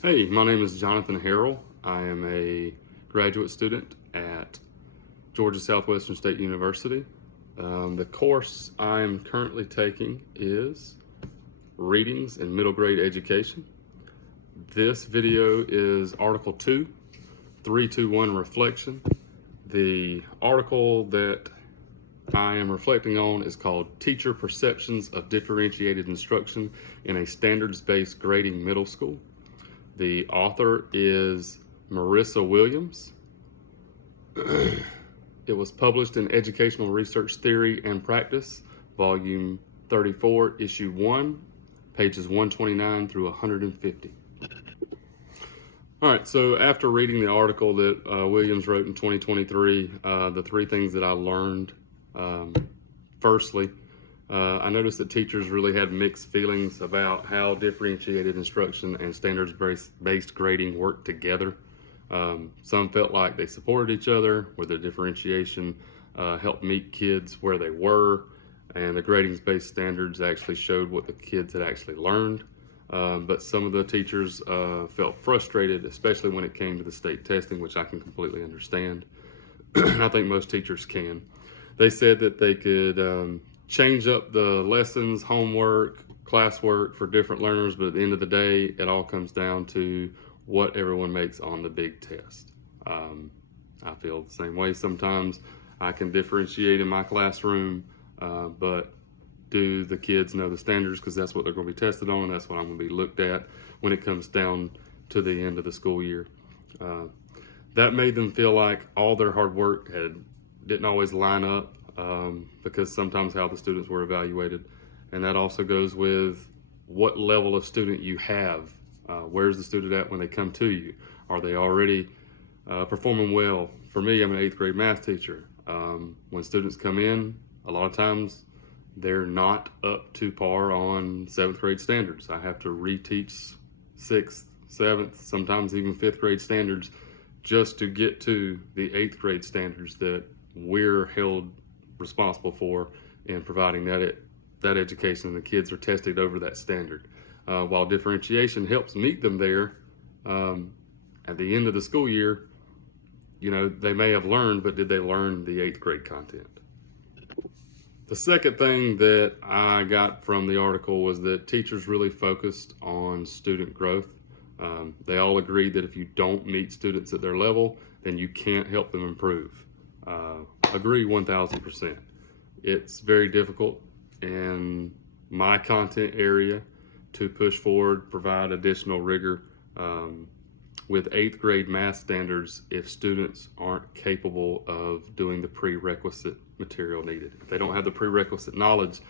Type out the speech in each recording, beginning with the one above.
Hey, my name is Jonathan Harrell. I am a graduate student at Georgia Southwestern State University. The course I'm currently taking is Readings in Middle Grade Education. This video is Article 2, 321 Reflection. The article that I am reflecting on is called Teacher Perceptions of Differentiated Instruction in a Standards-Based Grading Middle School. The author is Marissa Williams. It was published in Educational Research Theory and Practice, Volume 34, Issue 1, pages 129 through 150. All right, so after reading the article that Williams wrote in 2023, the three things that I learned, firstly, I noticed that teachers really had mixed feelings about how differentiated instruction and standards-based grading work together. Some felt like they supported each other, where the differentiation helped meet kids where they were, and the grading-based standards actually showed what the kids had actually learned. But some of the teachers felt frustrated, especially when it came to the state testing, which I can completely understand. I think most teachers can. They said that they could change up the lessons, homework, classwork for different learners, but at the end of the day, it all comes down to what everyone makes on the big test. I feel the same way. Sometimes I can differentiate in my classroom, but do the kids know the standards? Because that's what they're going to be tested on, and that's what I'm going to be looked at when it comes down to the end of the school year. That made them feel like all their hard work didn't always line up, because sometimes how the students were evaluated. And that also goes with what level of student you have. Where's the student at when they come to you? Are they already performing well? For me, I'm an 8th grade math teacher. When students come in, a lot of times they're not up to par on 7th grade standards. I have to reteach 6th, 7th, sometimes even 5th grade standards just to get to the 8th grade standards that we're held responsible for in providing that education, and the kids are tested over that standard. While differentiation helps meet them there, at the end of the school year, they may have learned, but did they learn the 8th grade content? The second thing that I got from the article was that teachers really focused on student growth. They all agreed that if you don't meet students at their level, then you can't help them improve. Agree 1000%. It's very difficult in my content area to push forward, provide additional rigor with 8th grade math standards if students aren't capable of doing the prerequisite material needed. If they don't have the prerequisite knowledge,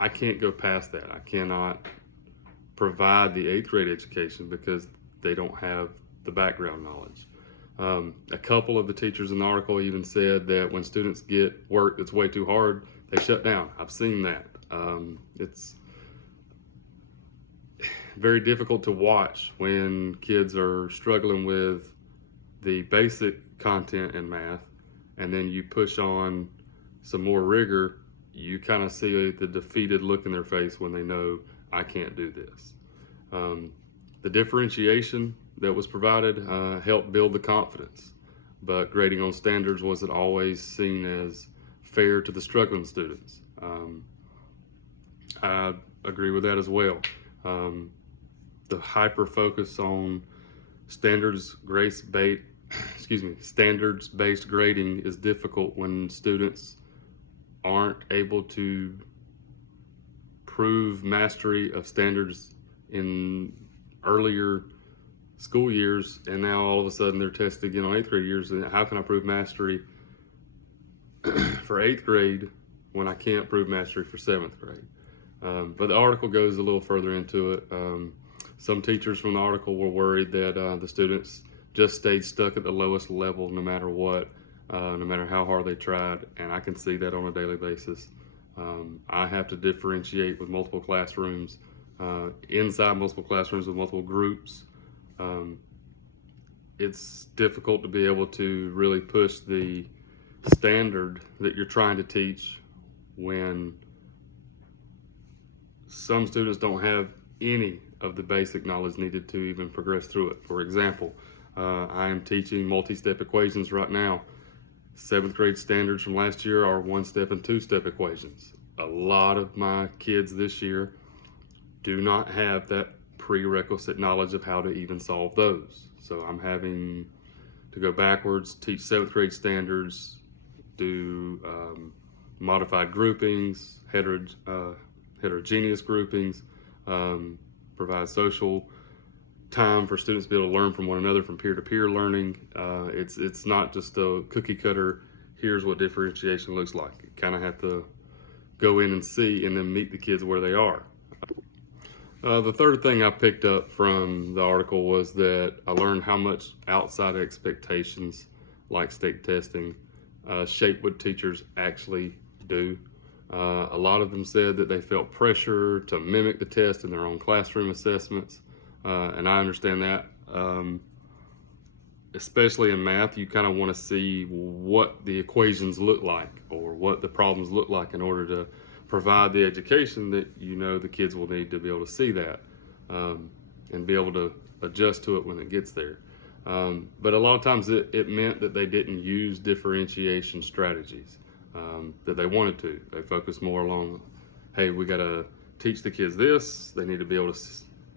I can't go past that. I cannot provide the 8th grade education because they don't have the background knowledge. A couple of the teachers in the article even said that when students get work that's way too hard, they shut down. I've seen that. It's very difficult to watch when kids are struggling with the basic content in math, and then you push on some more rigor. You kind of see the defeated look in their face when they know, I can't do this. The differentiation that was provided helped build the confidence, but grading on standards wasn't always seen as fair to the struggling students. I agree with that as well. The hyper focus on standards-based grading is difficult when students aren't able to prove mastery of standards in earlier school years, and now all of a sudden they're tested again on 8th grade years. And how can I prove mastery for 8th grade when I can't prove mastery for 7th grade? But the article goes a little further into it. Some teachers from the article were worried that the students just stayed stuck at the lowest level no matter what, no matter how hard they tried, and I can see that on a daily basis. I have to differentiate with multiple classrooms, inside multiple classrooms with multiple groups. It's difficult to be able to really push the standard that you're trying to teach when some students don't have any of the basic knowledge needed to even progress through it. For example, I am teaching multi-step equations right now. 7th grade standards from last year are 1-step and 2-step equations. A lot of my kids this year do not have that prerequisite knowledge of how to even solve those. So I'm having to go backwards, teach 7th grade standards, do modified groupings, heterogeneous groupings, provide social time for students to be able to learn from one another, from peer-to-peer learning. It's not just a cookie cutter, here's what differentiation looks like. You kind of have to go in and see and then meet the kids where they are. The third thing I picked up from the article was that I learned how much outside expectations, like state testing, shape what teachers actually do. A lot of them said that they felt pressure to mimic the test in their own classroom assessments, and I understand that. Especially in math, you kind of want to see what the equations look like or what the problems look like in order to provide the education that you know the kids will need to be able to see that and be able to adjust to it when it gets there. But a lot of times it meant that they didn't use differentiation strategies that they wanted to. They focused more along, hey, we got to teach the kids this. They need to be able to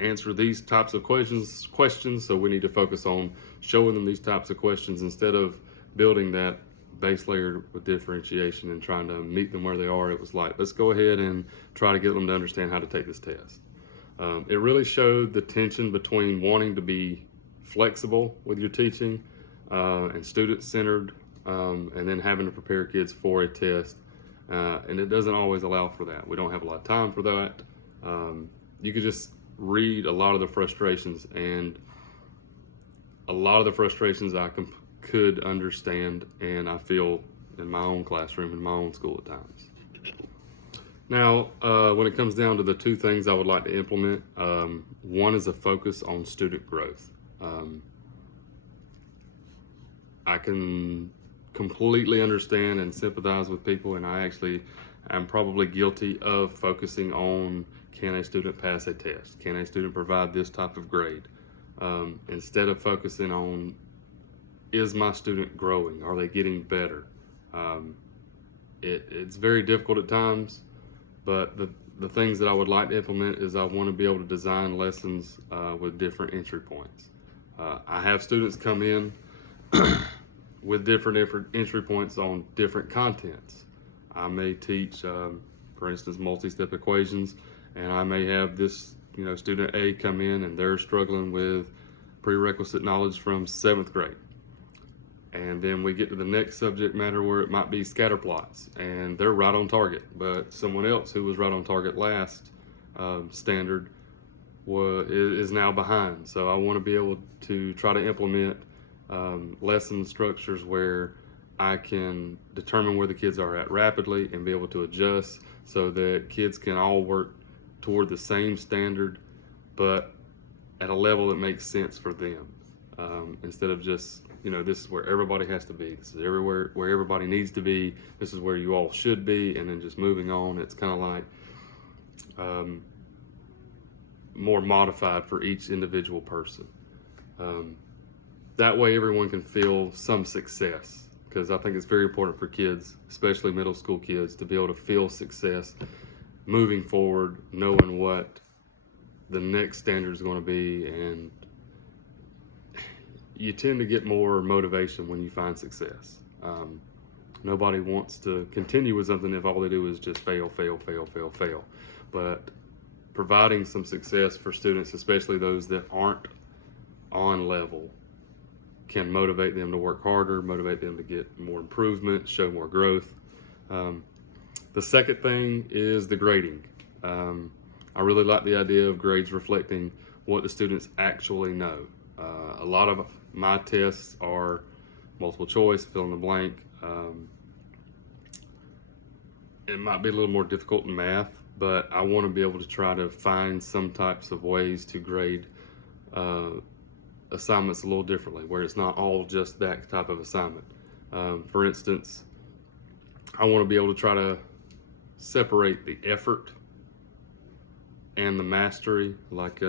answer these types of questions, so we need to focus on showing them these types of questions instead of building that base layer with differentiation and trying to meet them where they are. It was like, let's go ahead and try to get them to understand how to take this test. It really showed the tension between wanting to be flexible with your teaching and student-centered, and then having to prepare kids for a test. And it doesn't always allow for that. We don't have a lot of time for that. You could just read a lot of the frustrations, and a lot of the frustrations I could understand, and I feel in my own classroom, in my own school at times. Now, when it comes down to the two things I would like to implement, one is a focus on student growth. I can completely understand and sympathize with people, and I'm probably guilty of focusing on, can a student pass a test? Can a student provide this type of grade? Instead of focusing on, is my student growing? Are they getting better? It's very difficult at times, but the things that I would like to implement is I want to be able to design lessons with different entry points. I have students come in with different entry points on different contents. I may teach, for instance, multi-step equations, and I may have this, student A come in and they're struggling with prerequisite knowledge from 7th grade. And then we get to the next subject matter where it might be scatter plots, and they're right on target, but someone else who was right on target last standard is now behind. So I want to be able to try to implement lesson structures where I can determine where the kids are at rapidly and be able to adjust so that kids can all work toward the same standard, but at a level that makes sense for them. Instead of just, this is where everybody has to be. This is everywhere where everybody needs to be. This is where you all should be. And then just moving on. It's kind of like more modified for each individual person. That way everyone can feel some success, because I think it's very important for kids, especially middle school kids, to be able to feel success moving forward, knowing what the next standard is going to be. And you tend to get more motivation when you find success. Nobody wants to continue with something if all they do is just fail. But providing some success for students, especially those that aren't on level, can motivate them to work harder, motivate them to get more improvement, show more growth. The second thing is the grading. I really like the idea of grades reflecting what the students actually know. A lot of my tests are multiple choice, fill in the blank. It might be a little more difficult in math, but I want to be able to try to find some types of ways to grade assignments a little differently, where it's not all just that type of assignment. For instance, I want to be able to try to separate the effort and the mastery. Like,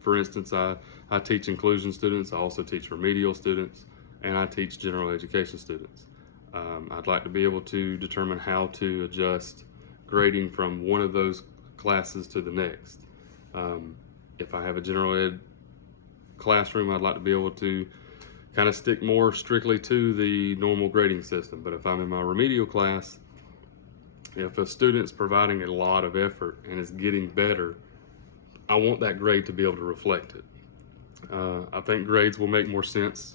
for instance, I teach inclusion students, I also teach remedial students, and I teach general education students. I'd like to be able to determine how to adjust grading from one of those classes to the next. If I have a general ed classroom, I'd like to be able to kind of stick more strictly to the normal grading system. But if I'm in my remedial class, if a student's providing a lot of effort and is getting better, I want that grade to be able to reflect it. I think grades will make more sense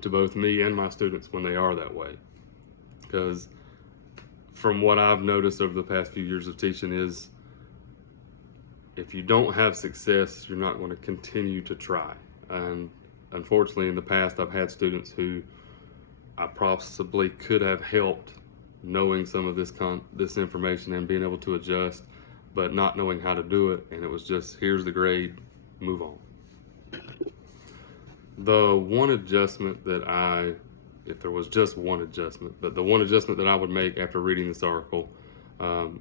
to both me and my students when they are that way. Because from what I've noticed over the past few years of teaching is, if you don't have success, you're not going to continue to try. And unfortunately, in the past, I've had students who I possibly could have helped knowing some of this information and being able to adjust, but not knowing how to do it. And it was just, here's the grade, move on. The one adjustment that if there was just one adjustment, but the one adjustment that I would make after reading this article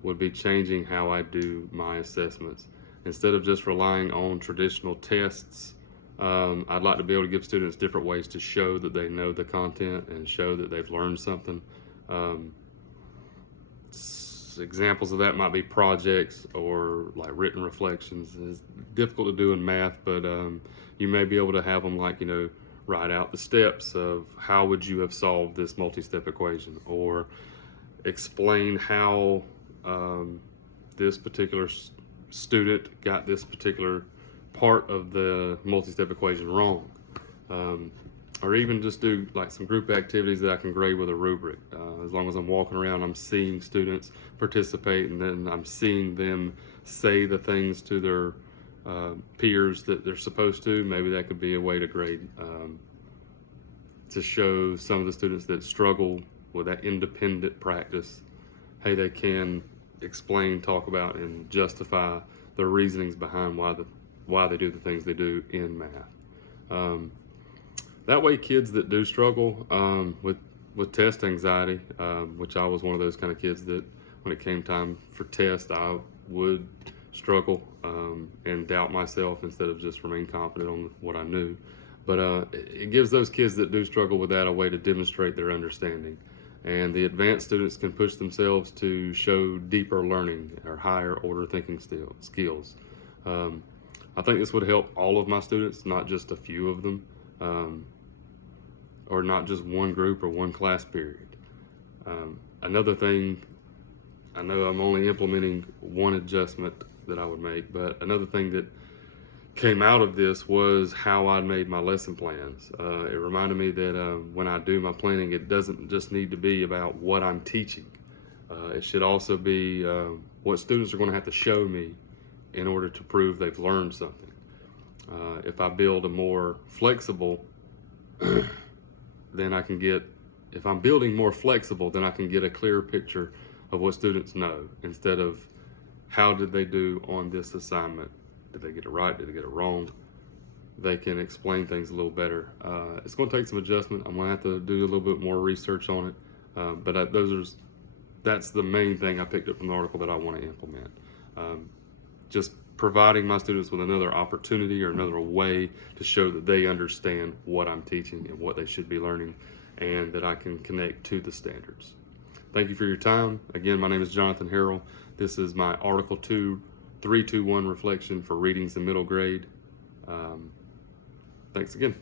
would be changing how I do my assessments. Instead of just relying on traditional tests, I'd like to be able to give students different ways to show that they know the content and show that they've learned something. Examples of that might be projects or like written reflections. It's difficult to do in math, but you may be able to have them, like, write out the steps of how would you have solved this multi-step equation, or explain how this particular student got this particular part of the multi-step equation wrong. Or even just do like some group activities that I can grade with a rubric. As long as I'm walking around, I'm seeing students participate, and then I'm seeing them say the things to their peers that they're supposed to. Maybe that could be a way to grade, to show some of the students that struggle with that independent practice, hey, they can explain, talk about, and justify the reasonings behind why they do the things they do in math. That way, kids that do struggle with test anxiety, which I was one of those kind of kids that when it came time for test, I would struggle and doubt myself instead of just remain confident on what I knew. But it gives those kids that do struggle with that a way to demonstrate their understanding. And the advanced students can push themselves to show deeper learning or higher order thinking skills. I think this would help all of my students, not just a few of them. Or not just one group or one class period. Another thing, I know I'm only implementing one adjustment that I would make, but another thing that came out of this was how I made my lesson plans. It reminded me that when I do my planning, it doesn't just need to be about what I'm teaching. It should also be what students are going to have to show me in order to prove they've learned something. If I build a more flexible then I can get, if I'm building more flexible, then I can get a clearer picture of what students know, instead of how did they do on this assignment? Did they get it right? Did they get it wrong? They can explain things a little better. It's going to take some adjustment. I'm going to have to do a little bit more research on it, but that's the main thing I picked up from the article that I want to implement. Just providing my students with another opportunity or another way to show that they understand what I'm teaching and what they should be learning, and that I can connect to the standards. Thank you for your time. Again, my name is Jonathan Harrell. This is my Article 2 321 reflection for readings in middle grade. Thanks again.